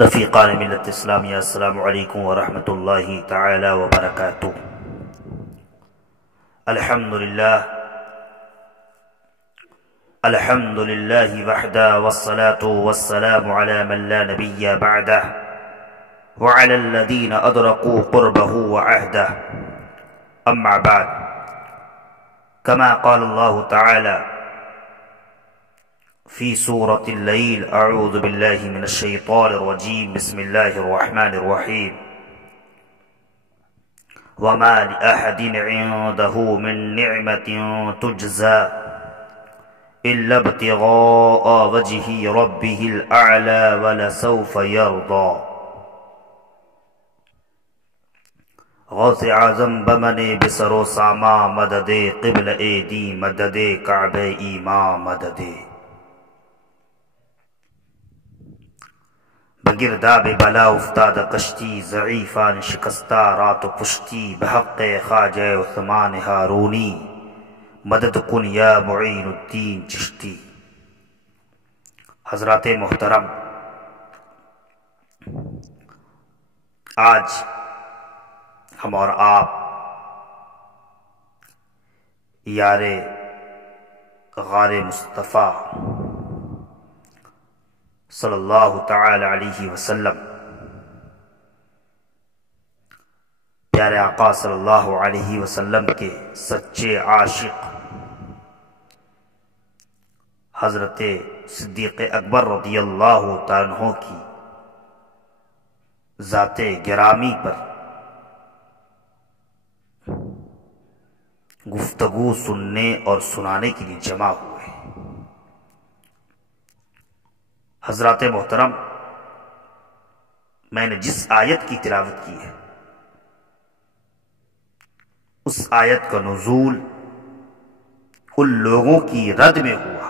رفیقان ملت اسلامیہ، السلام علیکم ورحمۃ اللہ تعالی وبرکاتہ۔ الحمد للہ وحدہ والصلاة والسلام علی من لا نبی بعدہ وعلی الذین ادرکوا قربہ وعہدہ، اما بعد، کما قال اللہ تعالی فی سورة اللیل، اعوذ باللہ من الشیطان الرجیم، بسم اللہ الرحمن الرحیم، وما لأحد عنده من نعمة تجزى إلا ابتغاء وجه ربه الأعلى ولسوف يرضى۔ غوث اعظم بمن بسر و ساما مدد قبل ایدی، مدد کعب ایمان مدد، بگرداب بلا افتاد کشتی، ضعیفان شکستہ رات و پشتی، بحق خواجہ عثمان ہارونی، مدد کن یا معین الدین چشتی۔ حضرات محترم، آج ہم اور آپ یار غار مصطفیٰ صلی اللہ تعالی علیہ وسلم، پیارے آقا صلی اللہ علیہ وسلم کے سچے عاشق حضرت صدیق اکبر رضی اللہ تعالیٰ عنہ کی ذات گرامی پر گفتگو سننے اور سنانے کے لیے جمع ہوئے۔ حضرات محترم، میں نے جس آیت کی تلاوت کی ہے، اس آیت کا نزول ان لوگوں کی رد میں ہوا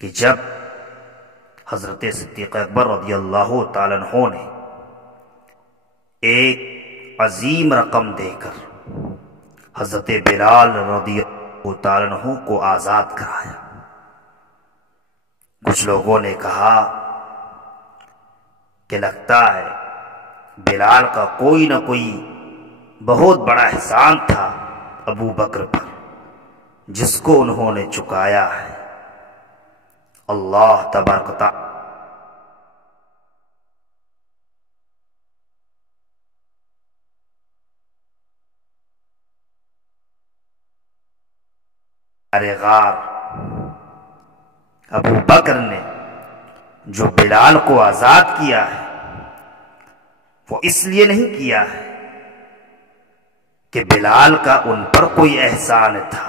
کہ جب حضرت صدیق اکبر رضی اللہ تعالیٰ عنہ نے ایک عظیم رقم دے کر حضرت بلال رضی اللہ تعالیٰ عنہ کو آزاد کرایا۔ کچھ لوگوں نے کہا کہ لگتا ہے بلال کا کوئی نہ کوئی بہت بڑا احسان تھا ابو بکر پر، جس کو انہوں نے چکایا ہے۔ اللہ تبارک و تعالی غار ابو بکر نے جو بلال کو آزاد کیا ہے، وہ اس لیے نہیں کیا ہے کہ بلال کا ان پر کوئی احسان تھا،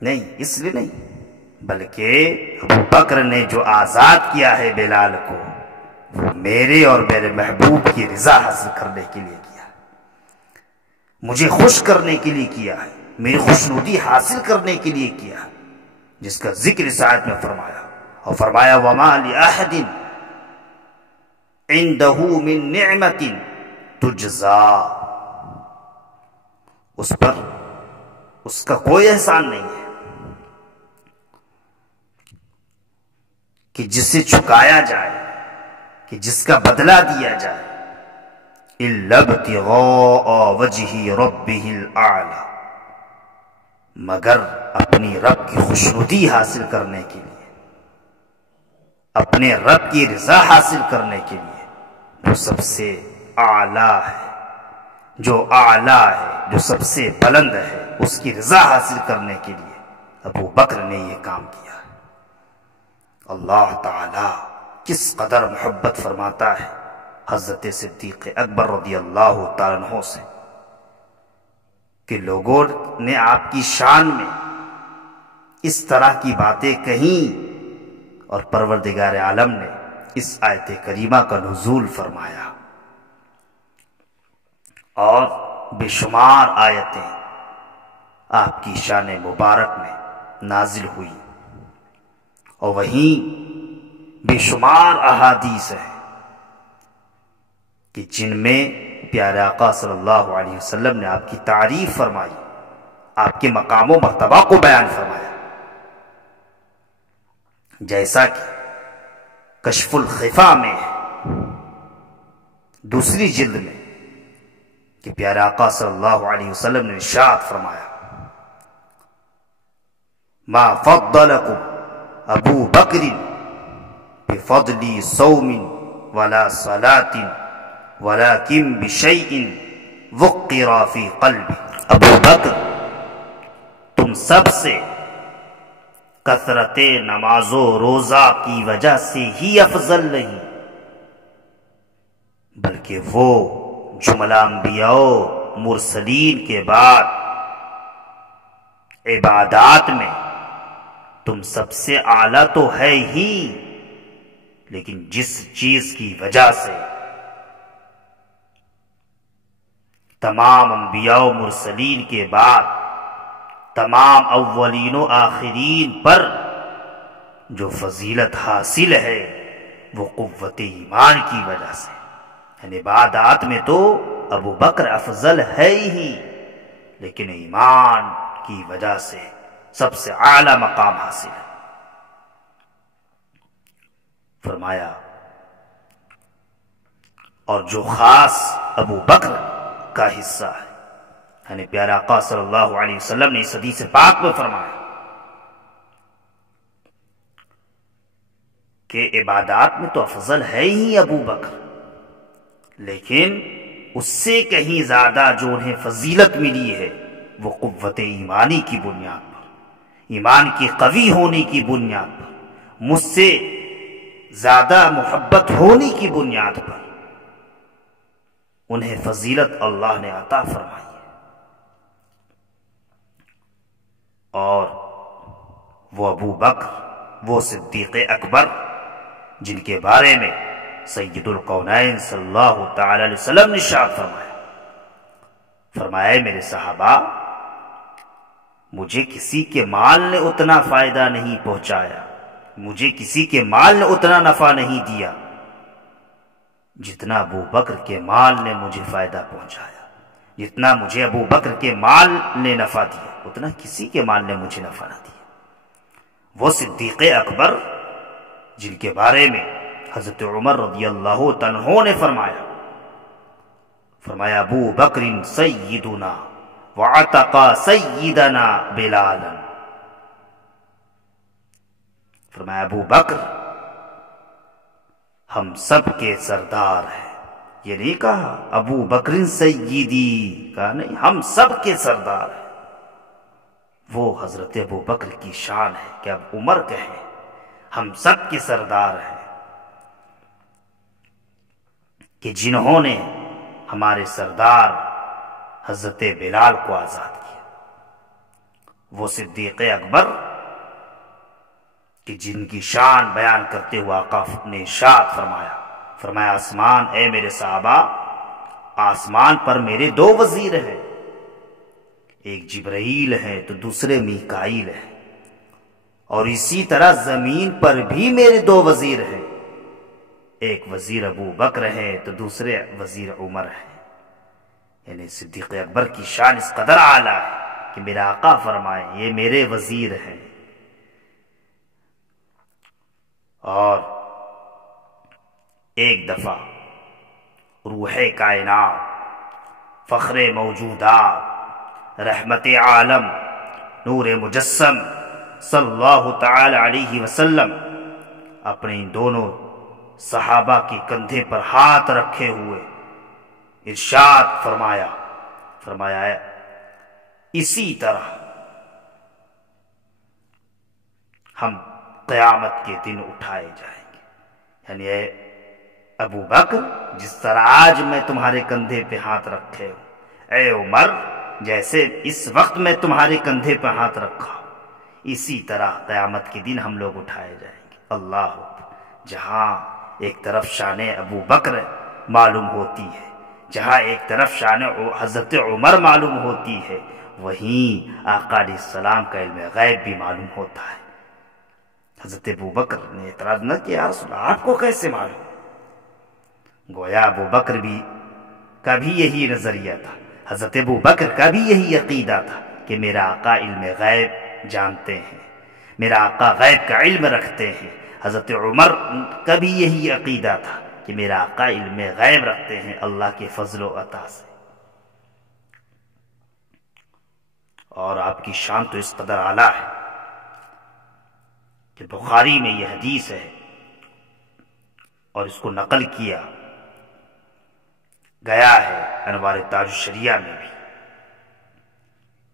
نہیں، اس لیے نہیں، بلکہ ابو بکر نے جو آزاد کیا ہے بلال کو، وہ میرے اور میرے محبوب کی رضا حاصل کرنے کے لیے کیا ہے، مجھے خوش کرنے کے لیے کیا ہے، میری خوشنودی حاصل کرنے کے لیے کیا ہے، جس کا ذکر اس آیت میں فرمایا، اور فرمایا وَمَا لِأَحَدٍ عِندَهُ مِن نِعْمَةٍ تُجْزَىٰ، اس پر اس کا کوئی احسان نہیں ہے کہ جسے چکایا جائے، کہ جس کا بدلہ دیا جائے، إِلَّا ابْتِغَاءَ وَجْهِ رَبِّهِ الْأَعْلَىٰ، مگر اپنی رب کی خوشنودی حاصل کرنے کے لیے، اپنے رب کی رضا حاصل کرنے کے لیے، جو سب سے اعلیٰ ہے، جو اعلیٰ ہے، جو سب سے بلند ہے، اس کی رضا حاصل کرنے کے لیے ابو بکر نے یہ کام کیا ہے۔ اللہ تعالی کس قدر محبت فرماتا ہے حضرت صدیق اکبر رضی اللہ تعالیٰ عنہ سے، کہ لوگوں نے آپ کی شان میں اس طرح کی باتیں کہیں، اور پروردگار عالم نے اس آیت کریمہ کا نزول فرمایا، اور بے شمار آیتیں آپ کی شان مبارک میں نازل ہوئی، اور وہیں بے شمار احادیث ہیں کہ جن میں پیارے آقا صلی اللہ علیہ وسلم نے آپ کی تعریف فرمائی، آپ کے مقام و مرتبہ کو بیان فرمایا، جیسا کہ کشف الخفا میں ہے دوسری جلد میں کہ پیارے آقا صلی اللہ علیہ وسلم نے ارشاد فرمایا ما فضلکم ابو بکر بفضل صوم ولا صلاة ولكن بشیء وقر فی قلبی، ابو بکر تم سب سے کثرت نماز و روزہ کی وجہ سے ہی افضل نہیں، بلکہ وہ جملہ انبیاء و مرسلین کے بعد عبادات میں تم سب سے اعلیٰ تو ہے ہی، لیکن جس چیز کی وجہ سے تمام انبیاء و مرسلین کے بعد تمام اولین و آخرین پر جو فضیلت حاصل ہے وہ قوت ایمان کی وجہ سے، یعنی عبادات میں تو ابو بکر افضل ہے ہی، لیکن ایمان کی وجہ سے سب سے اعلی مقام حاصل ہے۔ فرمایا اور جو خاص ابو بکر کا حصہ ہے، یعنی پیارا آقا صلی اللہ علیہ وسلم نے اس حدیث پاک میں فرمایا کہ عبادات میں تو افضل ہے ہی ابو بکر، لیکن اس سے کہیں زیادہ جو انہیں فضیلت ملی ہے وہ قوت ایمانی کی بنیاد پر، ایمان کی قوی ہونے کی بنیاد پر، مجھ سے زیادہ محبت ہونے کی بنیاد پر انہیں فضیلت اللہ نے عطا فرمائی ہے۔ اور وہ ابو بکر، وہ صدیق اکبر جن کے بارے میں سید القونین صلی اللہ تعالی علیہ وسلم نے ارشاد فرمایا میرے صحابہ، مجھے کسی کے مال نے اتنا فائدہ نہیں پہنچایا، مجھے کسی کے مال نے اتنا نفع نہیں دیا جتنا ابو بکر کے مال نے مجھے فائدہ پہنچایا، جتنا مجھے ابو بکر کے مال نے نفع دیا اتنا کسی کے مال نے مجھے نفع نہ دیا۔ وہ صدیق اکبر جن کے بارے میں حضرت عمر رضی اللہ عنہ نے فرمایا ابو بکر سیدنا وعتق سیدنا بلالا، فرمایا ابو بکر ہم سب کے سردار ہیں، یہ نہیں کہا ابو بکر سیدی، کہا نہیں، ہم سب کے سردار ہیں۔ وہ حضرت ابو بکر کی شان ہے کہ اب عمر کہیں ہم سب کے سردار ہیں، کہ جنہوں نے ہمارے سردار حضرت بلال کو آزاد کیا۔ وہ صدیق اکبر کہ جن کی شان بیان کرتے ہوئے آقا نے ارشاد فرمایا آسمان، اے میرے صحابہ، آسمان پر میرے دو وزیر ہیں، ایک جبرائیل ہے تو دوسرے میکائیل ہیں، اور اسی طرح زمین پر بھی میرے دو وزیر ہیں، ایک وزیر ابو بکر ہے تو دوسرے وزیر عمر ہے۔ یعنی صدیق اکبر کی شان اس قدر اعلیٰ ہے کہ میرا آقا فرمائے یہ میرے وزیر ہیں۔ اور ایک دفعہ روح کائنات، فخر موجودات، رحمت عالم، نور مجسم صلی اللہ تعالی علیہ وسلم اپنے ان دونوں صحابہ کے کندھے پر ہاتھ رکھے ہوئے ارشاد فرمایا اسی طرح ہم قیامت کے دن اٹھائے جائیں گے۔ یعنی اے ابو بکر، جس طرح آج میں تمہارے کندھے پہ ہاتھ رکھے ہوں، اے عمر، جیسے اس وقت میں تمہارے کندھے پہ ہاتھ رکھا ہوں، اسی طرح قیامت کے دن ہم لوگ اٹھائے جائیں گے۔ اللہ اکبر۔ جہاں ایک طرف شان ابو بکر معلوم ہوتی ہے، جہاں ایک طرف شان حضرت عمر معلوم ہوتی ہے، وہیں آقا علیہ السلام کا علم غیب بھی معلوم ہوتا ہے۔ حضرت ابو بکر نے اعتراض نہ کیا، رسول اللہ آپ کو کیسے معلوم؟ گویا ابو بکر کا بھی یہی نظریہ تھا، حضرت ابو بکر کا بھی یہی عقیدہ تھا کہ میرا آقا علم غیب جانتے ہیں، میرا آقا غیب کا علم رکھتے ہیں۔ حضرت عمر کا بھی یہی عقیدہ تھا کہ میرا آقا علم غیب رکھتے ہیں اللہ کے فضل و عطا سے، اور آپ کی شان تو اس قدر اعلیٰ ہے کہ بخاری میں یہ حدیث ہے اور اس کو نقل کیا گیا ہے انوار تاج الشریعہ میں بھی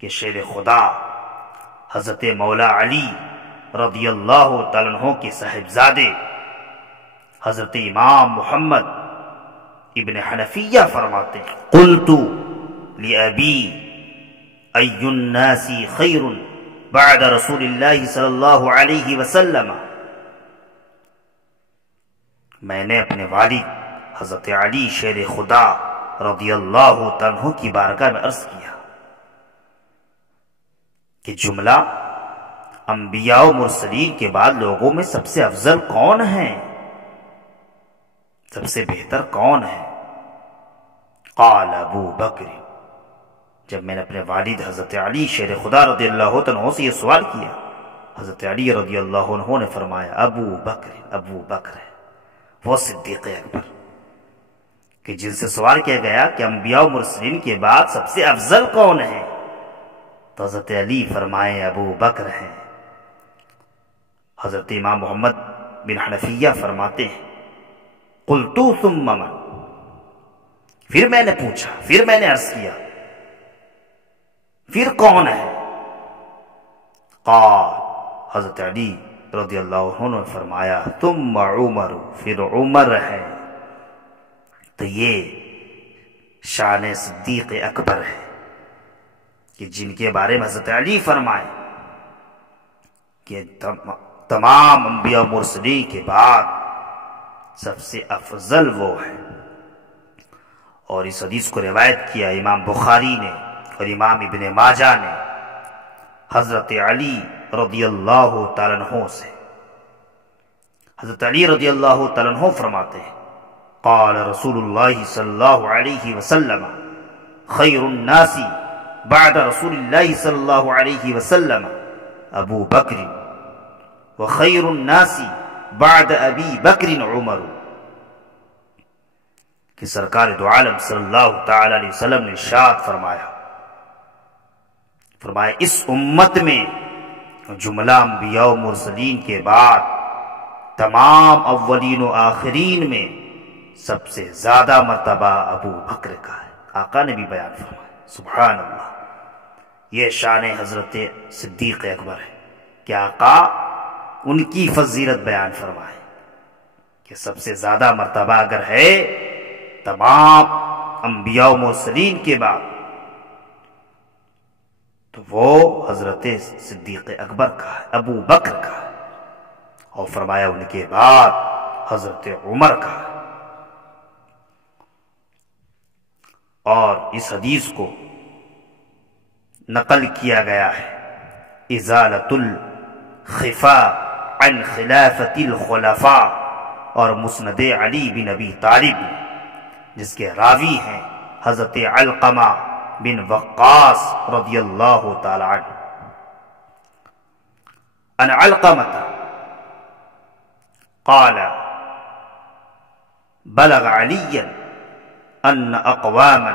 کہ شیر خدا حضرت مولا علی رضی اللہ تعالیٰ عنہ کے صاحبزادے حضرت امام محمد ابن حنفیہ فرماتے ہیں قلت لأبی ای الناس خیر بعد رسول اللہ صلی اللہ علیہ وسلم، میں نے اپنے والد حضرت علی شیر خدا رضی اللہ تعالیٰ عنہ کی بارگاہ میں عرض کیا کہ جملہ انبیاء و مرسلین کے بعد لوگوں میں سب سے افضل کون ہیں، سب سے بہتر کون ہے؟ قال ابو بکر، جب میں نے اپنے والد حضرت علی شیر خدا رضی اللہ عنہ سے یہ سوال کیا، حضرت علی رضی اللہ عنہ نے فرمایا ابو بکر ہے وہ صدیق اکبر، کہ جن سے سوال کیا گیا کہ انبیاء و مرسلین کے بعد سب سے افضل کون ہے، تو حضرت علی فرمائے ابو بکر ہیں۔ حضرت امام محمد بن حنفیہ فرماتے ہیں قلت ثم من، پھر میں نے پوچھا، پھر میں نے عرض کیا پھر کون ہے؟ قال، حضرت علی رضی اللہ عنہ نے فرمایا ثم عمر، پھر عمر ہے۔ تو یہ شان صدیق اکبر ہے کہ جن کے بارے میں حضرت علی فرمائے کہ تمام انبیاء و مرسلین کے بعد سب سے افضل وہ ہے۔ اور اس حدیث کو روایت کیا امام بخاری نے اور امام ابن ماجہ نے حضرت علی رضی اللہ تعالیٰ عنہ سے۔ حضرت علی رضی اللہ تعالیٰ عنہ فرماتے ہیں قال رسول اللہ صلی اللہ علیہ وسلم خیر الناس بعد رسول اللہ صلی اللہ علیہ وسلم ابو بکر وخیر الناس بعد ابی بکر عمر، کہ سرکار دو عالم صلی اللہ تعالی علیہ وسلم نے ارشاد فرمایا اس امت میں جملہ انبیاء و مرسلین کے بعد تمام اولین و آخرین میں سب سے زیادہ مرتبہ ابو بکر کا ہے۔ آقا نے بھی بیان فرمایا، سبحان اللہ، یہ شان حضرت صدیق اکبر ہے کہ آقا ان کی فضیلت بیان فرمائے کہ سب سے زیادہ مرتبہ اگر ہے تمام انبیاء و مرسلین کے بعد تو وہ حضرت صدیق اکبر کا ہے، ابو بکر کا ہے، اور فرمایا ان کے بعد حضرت عمر کا ہے۔ اور اس حدیث کو نقل کیا گیا ہے ازالۃ الخفا عن خلافت الخلفاء اور مسند علی بن ابی طالب، جس کے راوی ہیں حضرت علقمہ بن وقاص رضی اللہ تعالی عنہ۔ ان علقمہ قال بلغ علیا ان اقواما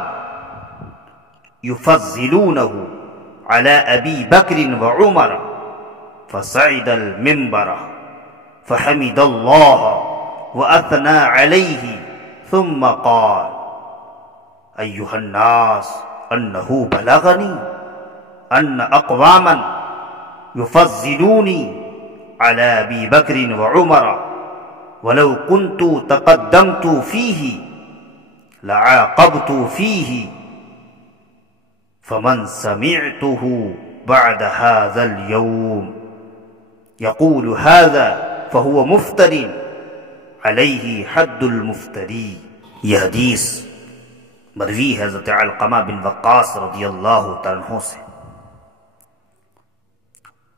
يفضلونه على ابي بكر وعمر، فصعد المنبر فحمد الله واثنى عليه ثم قال ايها الناس انه بلغني ان اقواما يفضلوني على ابي بكر وعمر ولو كنت تقدمت فيه لعاقبت فيه، فمن سمعته بعد هذا اليوم يقول هذا فهو مفتر عليه حد المفتری۔ یہ حدیث مروی ہے حضرت علقمہ بن وقاص رضی اللہ تعالیٰ عنہ سے،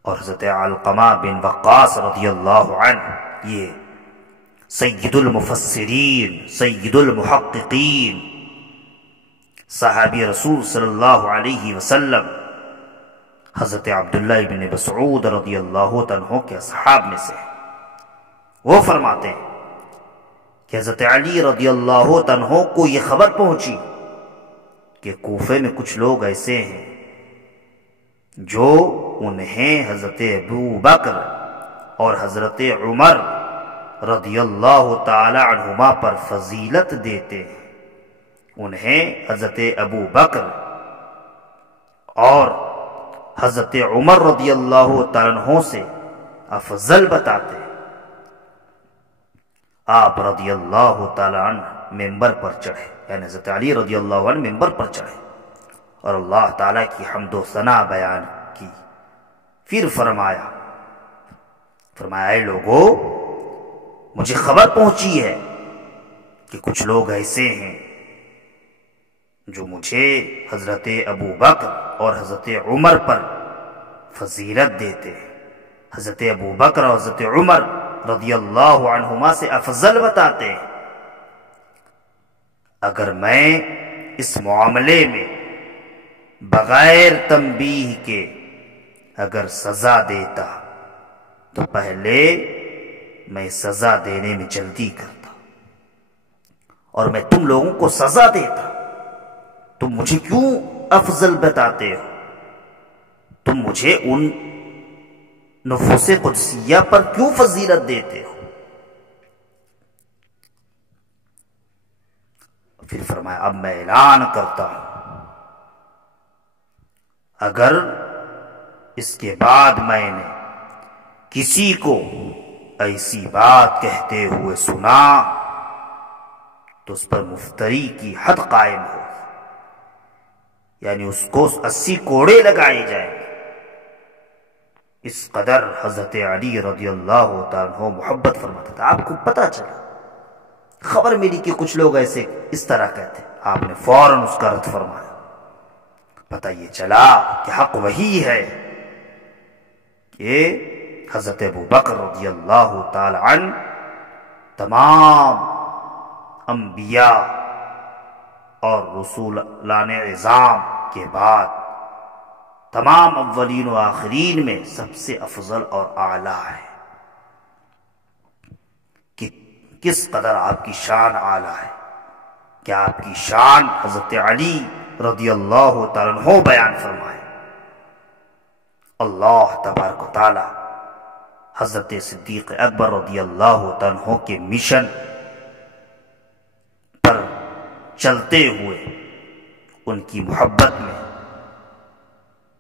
اور حضرت علقمہ بن وقاص رضی اللہ عنہ یہ سید المفسرین، سید حضرت عبداللہ ابن مسعود رضی اللہ عنہ کے اصحاب میں سے وہ فرماتے ہیں کہ حضرت علی رضی اللہ عنہ کو یہ خبر پہنچی کہ کوفے میں کچھ لوگ ایسے ہیں جو انہیں حضرت ابو بکر اور حضرت عمر رضی اللہ تعالی عنہما پر فضیلت دیتے ہیں، انہیں حضرت ابو بکر اور حضرت عمر رضی اللہ تعالی عنہ سے افضل بتاتے ہیں۔ آپ رضی اللہ تعالی عنہ ممبر پر چڑھے، یعنی حضرت علی رضی اللہ عنہ ممبر پر چڑھے اور اللہ تعالیٰ کی حمد و ثنا بیان کی۔ پھر فرمایا اے لوگو، مجھے خبر پہنچی ہے کہ کچھ لوگ ایسے ہیں جو مجھے حضرت ابو بکر اور حضرت عمر پر فضیلت دیتے ہیں، حضرت ابو بکر اور حضرت عمر رضی اللہ عنہما سے افضل بتاتے ہیں۔ اگر میں اس معاملے میں بغیر تنبیہ کے اگر سزا دیتا تو پہلے میں سزا دینے میں جلدی کرتا، اور میں تم لوگوں کو سزا دیتا، تم مجھے کیوں افضل بتاتے ہو؟ تم مجھے ان نفوس قدسیہ پر کیوں فضیلت دیتے ہو؟ پھر فرمایا اب میں اعلان کرتا ہوں، اگر اس کے بعد میں نے کسی کو ایسی بات کہتے ہوئے سنا تو اس پر مفتری کی حد قائم ہو، یعنی اس کو 80 کوڑے لگائے جائیں گے۔ اس قدر حضرت علی رضی اللہ تعالیٰ عنہ محبت فرماتا تھا۔ آپ کو پتا چلا، خبر ملی کہ کچھ لوگ ایسے اس طرح کہتے، آپ نے فوراً اس کا رد فرمایا۔ پتہ یہ چلا کہ حق وہی ہے کہ حضرت ابو بکر رضی اللہ تعالی عنہ تمام انبیاء اور رسولان اعظام کے بعد تمام اولین و آخرین میں سب سے افضل اور اعلیٰ ہے۔ کہ کس قدر آپ کی شان اعلیٰ ہے، کہ آپ کی شان حضرت علی رضی اللہ تعالیٰ عنہ بیان فرمائے۔ اللہ تبارک و تعالی حضرت صدیق اکبر رضی اللہ تعالیٰ عنہ کے مشن پر چلتے ہوئے ان کی محبت میں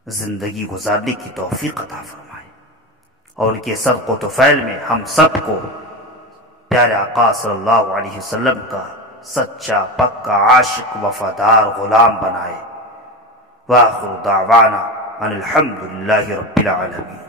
زندگی گزارنے کی توفیق عطا فرمائے، اور ان کے صدق و طفیل میں ہم سب کو پیارے آقا صلی اللہ علیہ وسلم کا سچا پکا عاشق وفادار غلام بنائے۔ وآخر دعوانا ان الحمد للہ رب العالمین۔